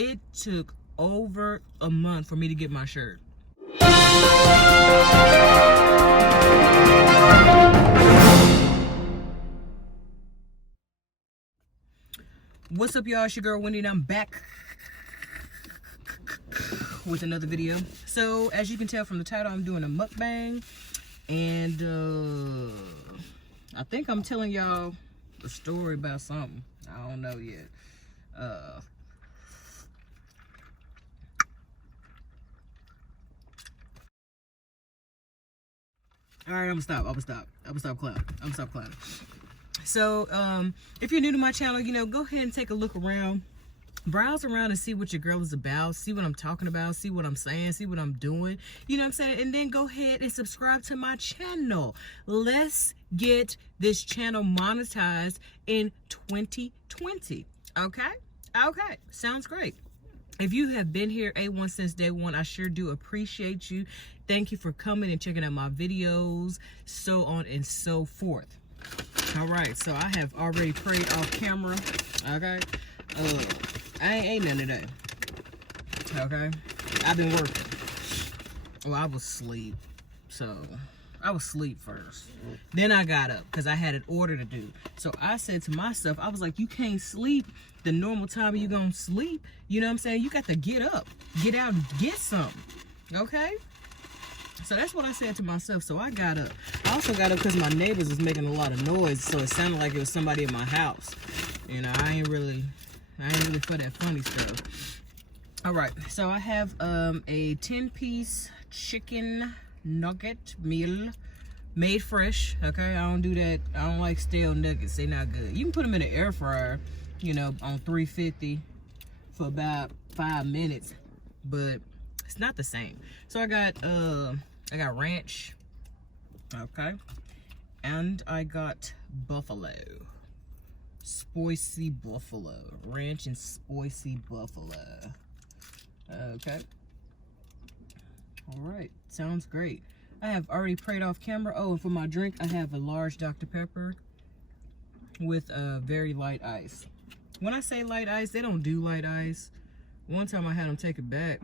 It took over a month for me to get my shirt. What's up, y'all? It's your girl Wendy and I'm back with another video. So as you can tell from the title, I'm doing a mukbang, and I think I'm telling y'all a story about something. I don't know yet. All right, I'm gonna stop clowning. So, if you're new to my channel, you know, go ahead and take a look around. Browse around and see what your girl is about. See what I'm talking about. See what I'm saying. See what I'm doing. You know what I'm saying? And then go ahead and subscribe to my channel. Let's get this channel monetized in 2020. Okay? Okay. Sounds great. If you have been here A1 since day one, I sure do appreciate you. Thank you for coming and checking out my videos, so on and so forth. All right, so I have already prayed off camera. Okay, I ain't ate none today. Okay, I've been working. Well, I was asleep, so I was asleep first. Then I got up because I had an order to do. So I said to myself, I was like, you can't sleep the normal time you gonna sleep. You know what I'm saying? You got to get up, get out, and get something. Okay. So that's what I said to myself. So I got up. I also got up because my neighbors was making a lot of noise, so it sounded like it was somebody in my house. You know, I ain't really for that funny stuff. All right, so I have a 10-piece chicken nugget meal, made fresh. Okay, I don't do that. I don't like stale nuggets. They're not good. You can put them in the air fryer, you know, on 350 for about 5 minutes, but it's not the same. So I got ranch, okay, and I got buffalo, spicy buffalo, ranch and spicy buffalo. Okay, all right, sounds great. I have already prayed off camera. Oh, and for my drink, I have a large Dr. Pepper with very light ice. When I say light ice, they don't do light ice. One time I had them take it back.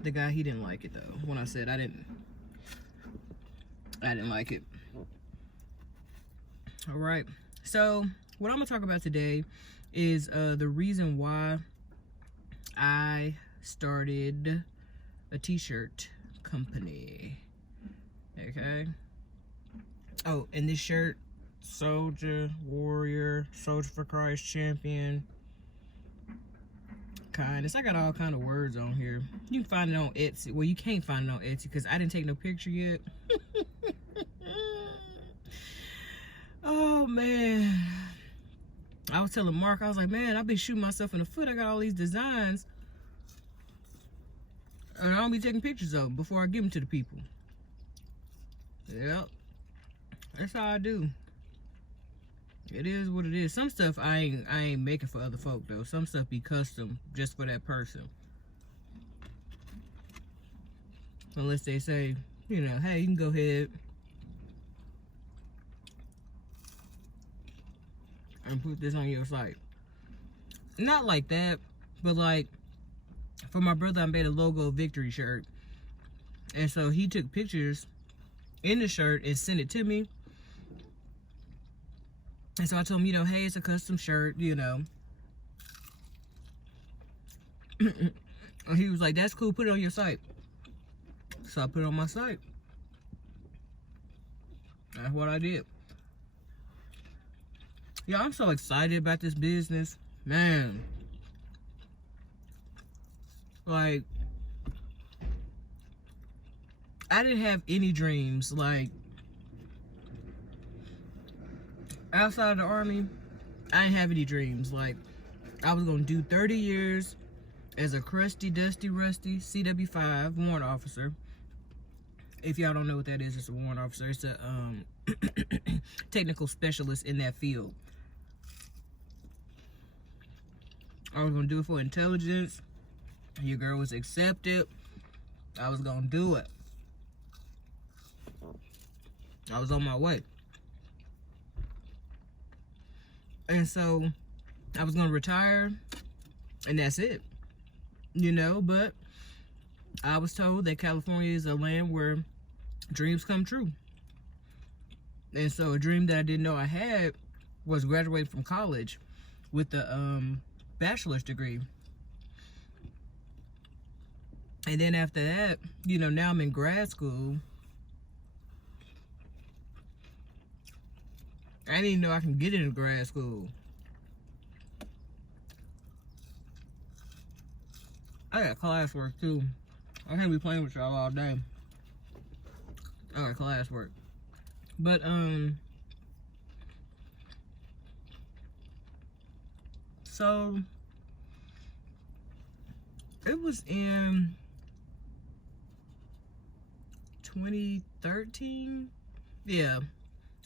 The guy, he didn't like it though. When I said I didn't like it. All right. So what I'm gonna talk about today is the reason why I started a t-shirt company. Okay. Oh, and this shirt, Soldier, Warrior, Soldier for Christ, Champion. Kindness. I got all kind of words on here. You can find it on Etsy. Well, you can't find it on Etsy because I didn't take no picture yet. Oh man, I was telling Mark, I was like, man, I've been shooting myself in the foot. I got all these designs and I don't be taking pictures of them before I give them to the people. Yep, that's how I do. It is what it is. Some stuff I ain't making for other folk though. Some stuff be custom just for that person. Unless they say, you know, hey, you can go ahead and put this on your site. Not like that, but like for my brother, I made a logo victory shirt. And so he took pictures in the shirt and sent it to me. And so I told him, you know, hey, it's a custom shirt, you know. And he was like, that's cool, put it on your site. So I put it on my site. That's what I did. Yeah, I'm so excited about this business. Man. Like, I didn't have any dreams. Like, outside of the Army, I didn't have any dreams. Like, I was gonna do 30 years as a crusty, dusty, rusty CW5 warrant officer. If y'all don't know what that is, it's a warrant officer. It's a technical specialist in that field. I was gonna do it for intelligence. Your girl was accepted. I was gonna do it. I was on my way. And so I was gonna retire and that's it, you know. But I was told that California is a land where dreams come true. And so a dream that I didn't know I had was graduating from college with a bachelor's degree. And then after that, you know, now I'm in grad school. I didn't even know I can get into grad school. I got classwork too. I can't be playing with y'all all day. I got classwork. But so it was in 2013. Yeah,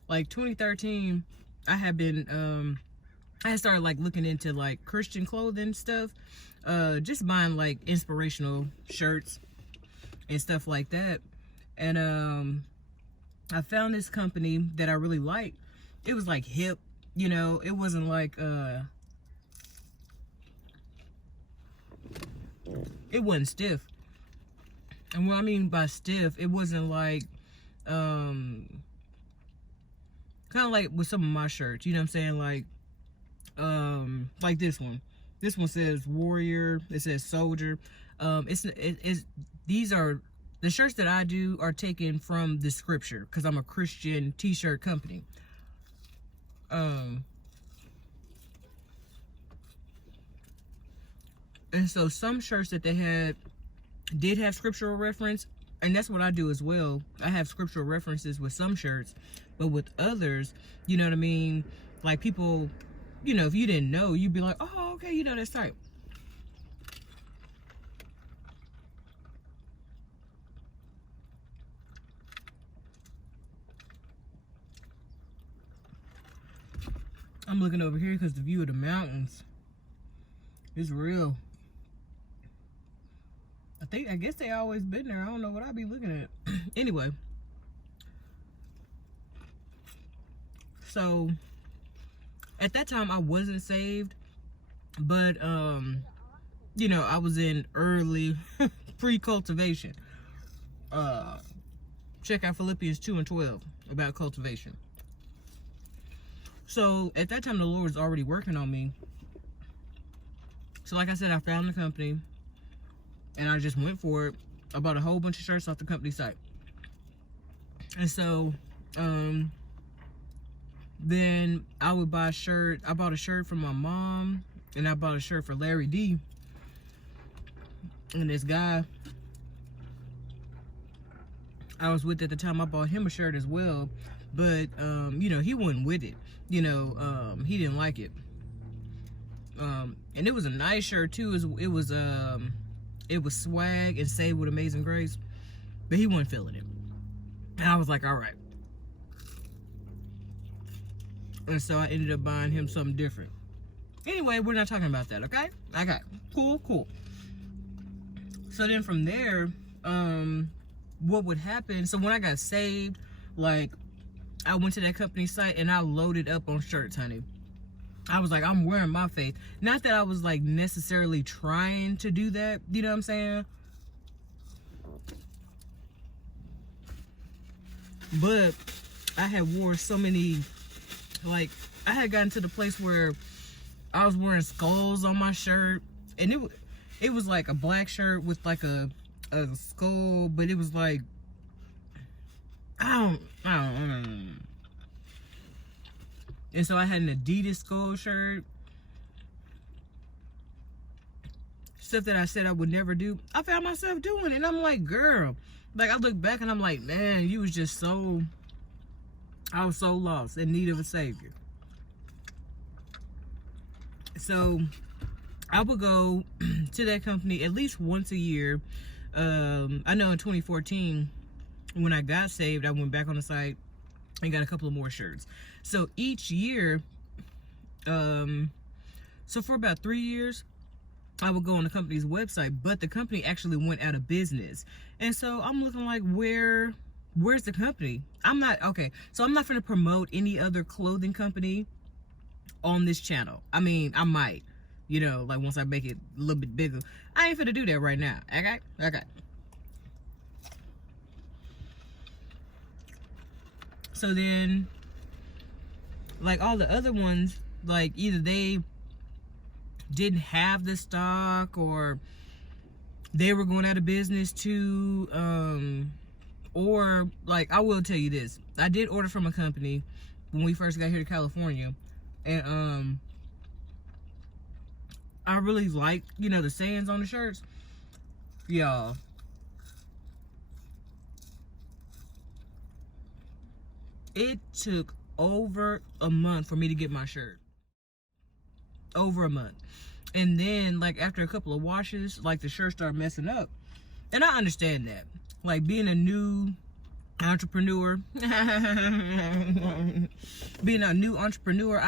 like 2013. I had been I had started like looking into like Christian clothing stuff, just buying like inspirational shirts and stuff like that. And I found this company that I really liked. It was like hip, you know. It wasn't like it wasn't stiff. And what I mean by stiff, it wasn't like kind of like with some of my shirts, you know what I'm saying, like this one. This one says warrior, it says soldier. These are the shirts that I do are taken from the scripture because I'm a Christian t-shirt company. And so some shirts that they had did have scriptural reference, and that's what I do as well. I have scriptural references with some shirts, but with others, you know what I mean? Like people, you know, if you didn't know, you'd be like, oh, okay, you know, that's tight. I'm looking over here because the view of the mountains is real. I guess they always been there. I don't know what I be looking at. Anyway. So, at that time, I wasn't saved. But, you know, I was in early pre-cultivation. Check out Philippians 2:12 about cultivation. So, at that time, the Lord was already working on me. So, like I said, I found the company. And I just went for it. I bought a whole bunch of shirts off the company site. And so, then I would buy a shirt. I bought a shirt for my mom. And I bought a shirt for Larry D. And this guy I was with at the time, I bought him a shirt as well. But, you know, he wasn't with it. You know, he didn't like it. And it was a nice shirt, too. It was swag and Saved with Amazing Grace, but he wasn't feeling it. And I was like, all right. And so I ended up buying him something different. Anyway, we're not talking about that, okay? Okay, cool. So then from there, what would happen, so when I got saved, like, I went to that company site and I loaded up on shirts, honey. I was like, I'm wearing my faith. Not that I was like necessarily trying to do that. You know what I'm saying? But I had wore so many, like, I had gotten to the place where I was wearing skulls on my shirt. And it was like a black shirt with like a skull. But it was like, I don't. And so I had an Adidas skull shirt. Stuff that I said I would never do. I found myself doing it. And I'm like, girl. Like, I look back and I'm like, man, you was just so... I was so lost, in need of a savior. So, I would go to that company at least once a year. I know in 2014, when I got saved, I went back on the site and got a couple of more shirts. So each year, so for about 3 years, I would go on the company's website, but the company actually went out of business. And so I'm looking like, where's the company? I'm not going to promote any other clothing company on this channel. I mean, I might, You know, like once I make it a little bit bigger. I ain't finna do that right now. Okay? Okay. So then, like all the other ones, like either they didn't have the stock or they were going out of business too. Or like, I will tell you this. I did order from a company when we first got here to California. And I really like, you know, the sayings on the shirts. Y'all. It took over a month for me to get my shirt. Over a month. And then, like, after a couple of washes, like, the shirt started messing up. And I understand that. Like, being a new entrepreneur, I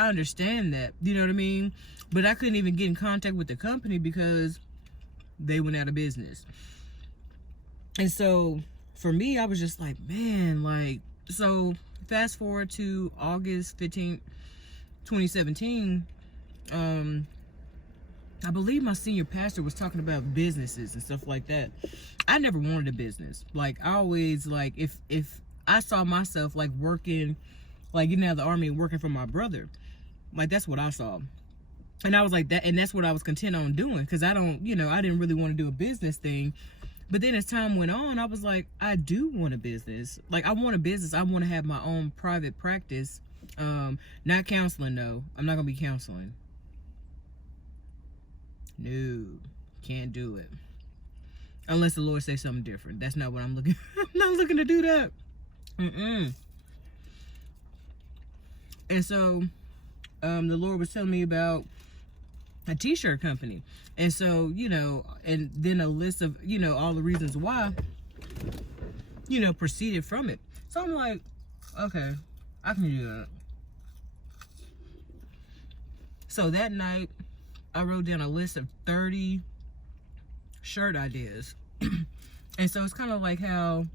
understand that. You know what I mean? But I couldn't even get in contact with the company because they went out of business. And so, for me, I was just like, man, like, so fast forward to August 15th, 2017, I believe my senior pastor was talking about businesses and stuff like that. I never wanted a business. Like, I always, like, if I saw myself, like, working, like, getting out of the army and working for my brother, like, that's what I saw. And I was like, that, and that's what I was content on doing, because I don't, you know, I didn't really want to do a business thing. But then as time went on, I was like, I do want a business. Like, I want a business. I want to have my own private practice. Not counseling, though. I'm not going to be counseling. No, can't do it. Unless the Lord says something different. That's not what I'm looking. I'm not looking to do that. And so, the Lord was telling me about a t-shirt company. And so, you know, and then a list of, you know, all the reasons why, you know, proceeded from it. So I'm like, okay, I can do that. So that night, I wrote down a list of 30 shirt ideas. And so it's kind of like how,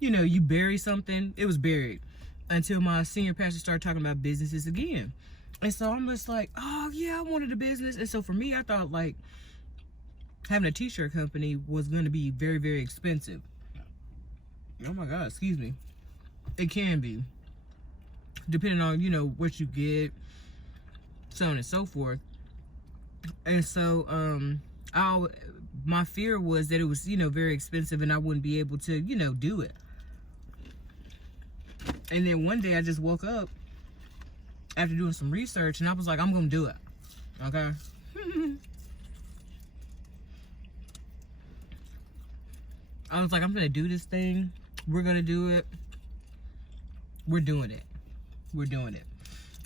you know, you bury something. It was buried until my senior pastor started talking about businesses again. And so I'm just like, oh yeah, I wanted a business. And so for me, I thought like having a t-shirt company was going to be very, very expensive. Oh my God, excuse me. It can be, depending on, you know, what you get, so on and so forth. And so, my fear was that it was, you know, very expensive and I wouldn't be able to, you know, do it. And then one day I just woke up after doing some research and I was like, I'm going to do it. Okay. I was like, I'm going to do this thing. We're going to do it. We're doing it. We're doing it.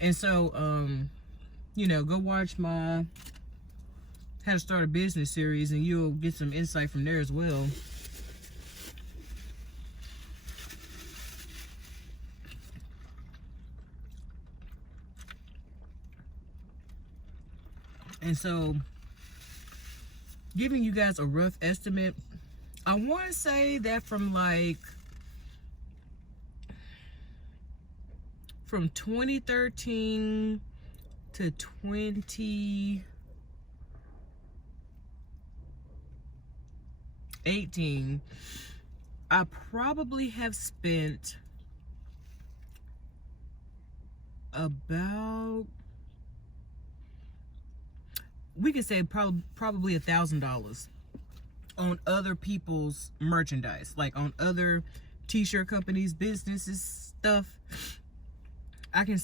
And so, you know, go watch my How to Start a Business series and you'll get some insight from there as well. And so, giving you guys a rough estimate, I want to say that from 2013 to 2018, I probably have spent about, we could say probably $1,000 on other people's merchandise, like on other t-shirt companies, businesses, stuff. I can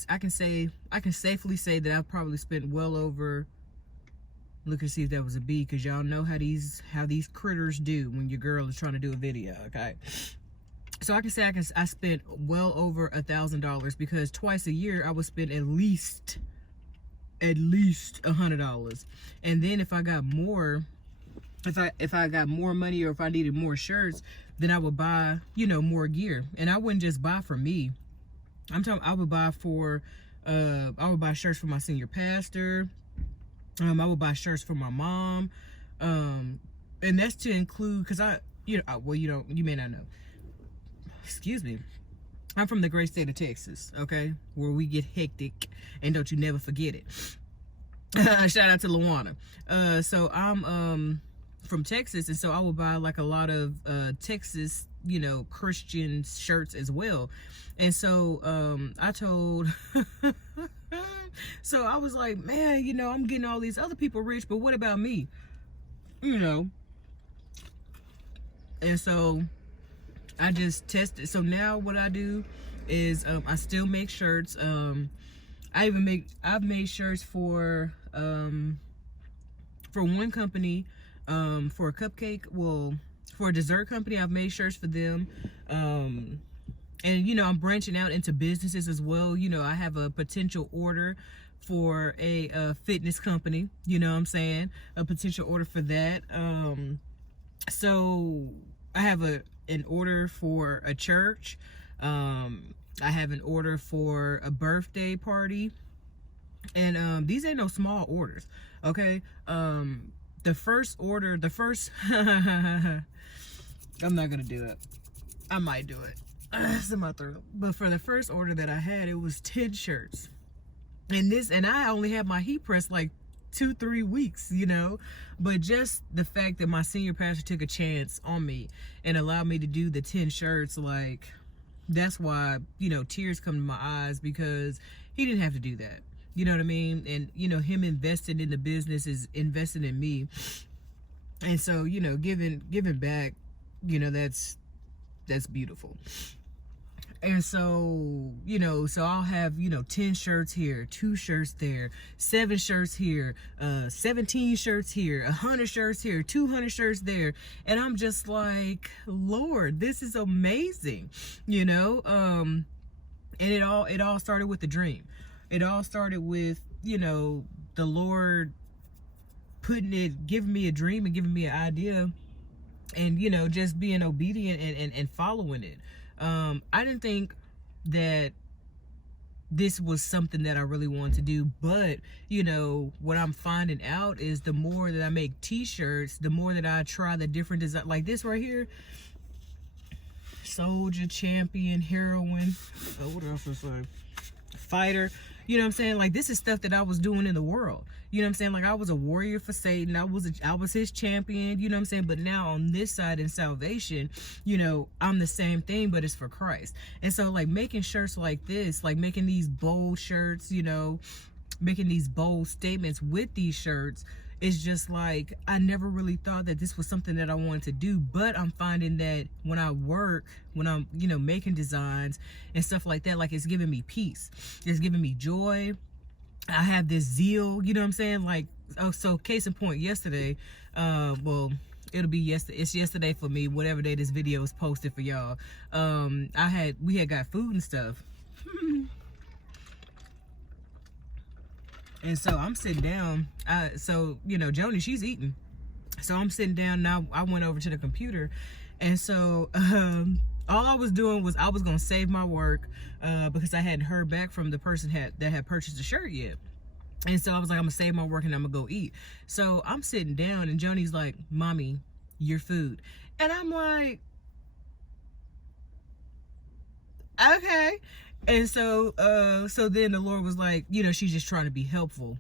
safely say that I've probably spent well over, look and see if that was a B, because y'all know how these critters do when your girl is trying to do a video, okay? So I can say I spent well over $1,000, because twice a year I would spend at least $100. And then if I got more, if I got more money or if I needed more shirts, then I would buy, you know, more gear. And I wouldn't just buy for me. I'm talking, I would buy shirts for my senior pastor. I would buy shirts for my mom. And that's to include, because you may not know. Excuse me. I'm from the great state of Texas, okay? Where we get hectic, and don't you never forget it. Shout out to Luana. So I'm from Texas, and so I will buy like a lot of Texas, Christian shirts as well. And so I told so I was like, man, I'm getting all these other people rich, but what about me? And so I just tested. So now what I do is I still make shirts. I've made shirts for one company, for a cupcake, for a dessert company. I've made shirts for them. And I'm branching out into businesses as well. I have a potential order for a fitness company, what I'm saying, a potential order for that. So I have an order for a church. I have an order for a birthday party, and these ain't no small orders, okay? The first I'm not gonna do it. I might do it. It's in my throat. But for the first order that I had, it was 10 shirts, and I only had my heat press like 2-3 weeks, but just the fact that my senior pastor took a chance on me and allowed me to do the 10 shirts, like, that's why, tears come to my eyes, because he didn't have to do that. You know what I mean? And, him investing in the business is investing in me. And so, giving back, that's beautiful. And so, so I'll have, 10 shirts here, 2 shirts there, 7 shirts here, 17 shirts here, 100 shirts here, 200 shirts there. And I'm just like, Lord, this is amazing, and it all started with the dream. It all started with, the Lord giving me a dream and giving me an idea, and, just being obedient and following it. I didn't think that this was something that I really wanted to do, but what I'm finding out is the more that I make t-shirts, the more that I try the different design, like this right here, soldier, champion, heroine, what else was I, fighter, what I'm saying? Like, this is stuff that I was doing in the world. You know what I'm saying? Like, I was a warrior for Satan. I was his champion, you know what I'm saying? But now on this side in salvation, I'm the same thing, but it's for Christ. And so, like, making shirts like this, like making these bold shirts, making these bold statements with these shirts, is just like, I never really thought that this was something that I wanted to do. But I'm finding that when I'm, making designs and stuff like that, like, it's giving me peace. It's giving me joy. I have this zeal, you know what I'm saying? Like, oh, so case in point, yesterday, well, it'll be yesterday. It's yesterday for me, whatever day this video is posted for y'all. We had got food and stuff. And so I'm sitting down. Joni, she's eating. So I'm sitting down now. I went over to the computer, and so all I was doing was I was gonna save my work because I hadn't heard back from the person that had purchased the shirt yet. And so I was like, I'm gonna save my work and I'm gonna go eat. So I'm sitting down, and Joni's like, "Mommy, your food," and I'm like, okay. And so then the Lord was like, she's just trying to be helpful,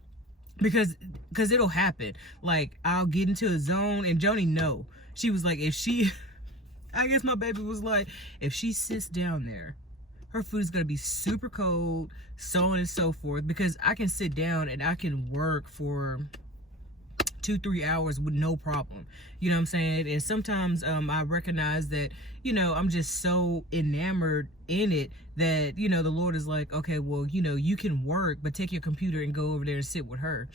because it'll happen. Like, I'll get into a zone, and Joni, no, she was like, I guess my baby was like, if she sits down there, her food is going to be super cold, so on and so forth, because I can sit down and I can work for 2-3 hours with no problem, you know what I'm saying? And sometimes I recognize that, I'm just so enamored in it that, the Lord is like, okay, well, you can work, but take your computer and go over there and sit with her.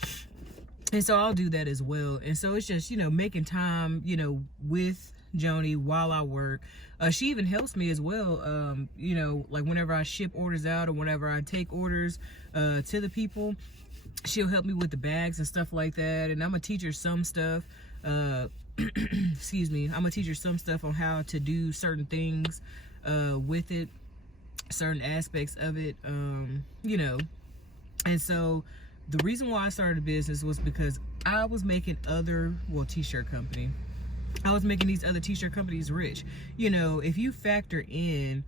And so I'll do that as well. And so it's just, making time, with Joni while I work. She even helps me as well, like whenever I ship orders out or whenever I take orders to the people, she'll help me with the bags and stuff like that. And I'm gonna teach her some stuff, excuse me, I'm gonna teach her some stuff on how to do certain things with it, certain aspects of it, and so the reason why I started a business was because I was making t-shirt company, I was making these other t-shirt companies rich. If you factor in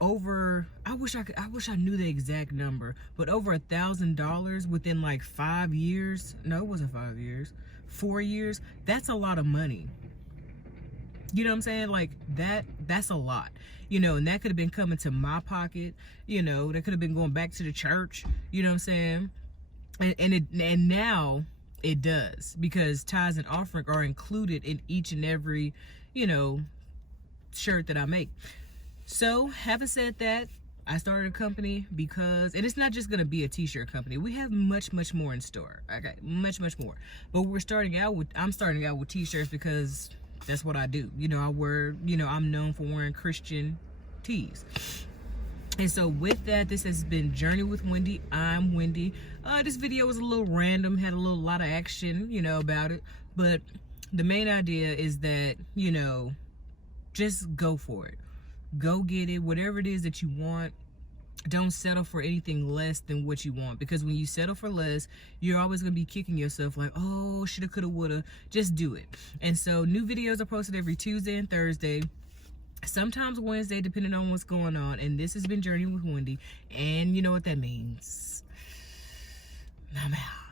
over, I wish I knew the exact number, but over $1,000 within like 5 years. No, it wasn't 5 years, 4 years. That's a lot of money. You know what I'm saying? Like that's a lot, you know, and that could have been coming to my pocket, you know, that could have been going back to the church, you know what I'm saying? And now it does, because tithes and offering are included in each and every, you know, shirt that I make. So having said that, I started a company because, and it's not just going to be a t-shirt company. We have much more in store. Okay, much more. But I'm starting out with t-shirts because that's what I do. You know, I wear, you know, I'm known for wearing Christian tees. And so with that, this has been Journey with Wendy. I'm Wendy. This video was a little random, had a lot of action, you know, about it. But the main idea is that, you know, just go for it. Go get it, whatever it is that you want. Don't settle for anything less than what you want, because when you settle for less, you're always going to be kicking yourself like, oh, shoulda, coulda, woulda. Just do it. And so new videos are posted every Tuesday and Thursday, sometimes Wednesday, depending on what's going on. And this has been Journey with Wendy, and you know what that means. I'm out.